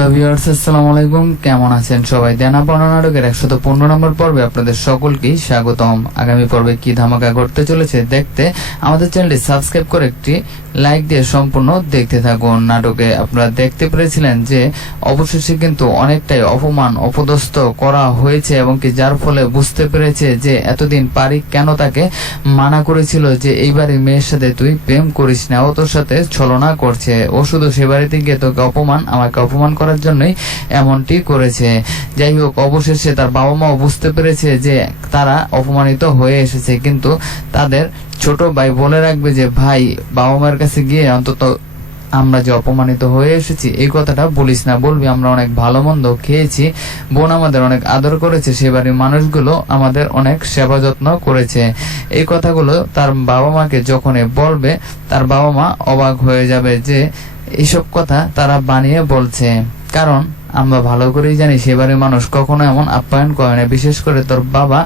Hello viewers, আসসালামু আলাইকুম। কেমন আছেন সবাই? দেনা পাওনা নাটকের 115 নম্বর পর্বে আপনাদের সকলকেই স্বাগতম। আগামী পর্বে কি ধামাকা ঘটতে চলেছে দেখতে আমাদের চ্যানেলটি সাবস্ক্রাইব করে একটি লাইক দিয়ে সম্পূর্ণ দেখতে থাকুন। নাটকে আপনারা দেখতে পেরেছিলেন যে অবশেষে কিন্তু অনেকটাই অপমান অপদস্থ করা হয়েছে এবং কি যার ফলে বুঝতে পেরেছে যে এতদিন পারি কেন তাকে মানা করেছিল যে এইবারে মেয়ের সাথে তুই প্রেম করিস না, ও তোর সাথে ছলনা করছে, ও শুধু সে বাড়িতে গিয়ে তোকে আমাকে অপমান করার জন্যই এমনটি করেছে। যাই হোক, অবশেষে তার বাবা মাও বুঝতে পেরেছে যে তারা অপমানিত হয়ে এসেছে, কিন্তু তাদের ছোট ভাই বলে রাখবে যে ভাই বাবা মায়ের কাছে গিয়ে অন্তত আমরা যে অপমানিত হয়ে এসেছি এই কথাটা বলিস না, বলবি আমরা অনেক ভালো মন্দ খেয়েছি, বোন আমাদের অনেক আদর করেছে, সে বাড়ির মানুষগুলো আমাদের অনেক সেবা যত্ন করেছে। এই কথাগুলো তার বাবা মাকে যখনই বলবে তার বাবা মা অবাক হয়ে যাবে যে এইসব কথা তারা বানিয়ে বলছে। কারণ আমরা ভালো করেই জানি সেবারের মানুষ কখনো এমন আপ্যায়ন করে না, বিশেষ করে তোর বাবা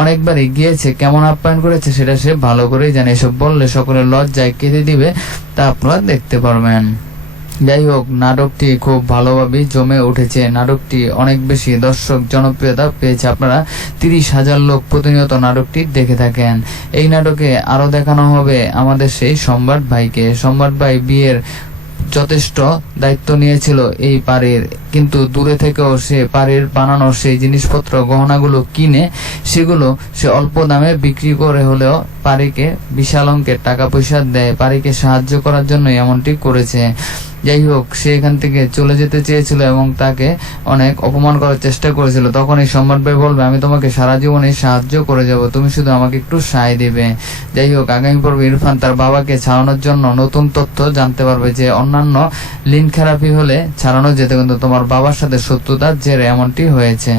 অনেকবারই গিয়েছে, কেমন আপ্যায়ন করেছে সেটা সে ভালো করেই জানে। এসব বললে সকলের লজ্জায় কেঁদে দিবে, তা আপনারা দেখতে পারবেন। যাই হোক, নাটকটি খুব ভালোভাবেই জমে উঠেছে। নাটকটি অনেক বেশি দর্শক জনপ্রিয়তা পেয়েছে। আপনারা 30,000 লোক প্রতিনিয়ত নাটকটি দেখে থাকেন। এই নাটকে আরো দেখানো হবে আমাদের সেই সম্রাট ভাইকে। সম্রাট ভাই বিয়ের যথেষ্ট দায়িত্ব নিয়েছিল এই পাড়ির, কিন্তু দূরে থেকেও সে পাড়ির বানানো সেই জিনিসপত্র গহনাগুলো কিনে সেগুলো সে অল্প দামে বিক্রি করে হলেও পাড়িকে বিশাল অঙ্কের টাকা পয়সা দেয়, পাড়িকে সাহায্য করার জন্য এমনটি করেছে। যাই হোক, সে এখান থেকে চলে যেতে চেয়েছিল এবং তাকে অনেক অপমান করার চেষ্টা করেছিল। তখন এই সম্রাট ভাই বলবে আমি তোমাকে সারা জীবনে সাহায্য করে যাব, তুমি শুধু আমাকে একটু সায় দেবে। যাই হোক, আগামী পর্বে ইরফান তার বাবাকে ছাড়ানোর জন্য নতুন তথ্য জানতে পারবে যে অন্যান্য লিঙ্ক থেরাপি হলে ছাড়ানো যেত, কিন্তু তোমার বাবার সাথে শত্রুতার জেরে এমনটি হয়েছে।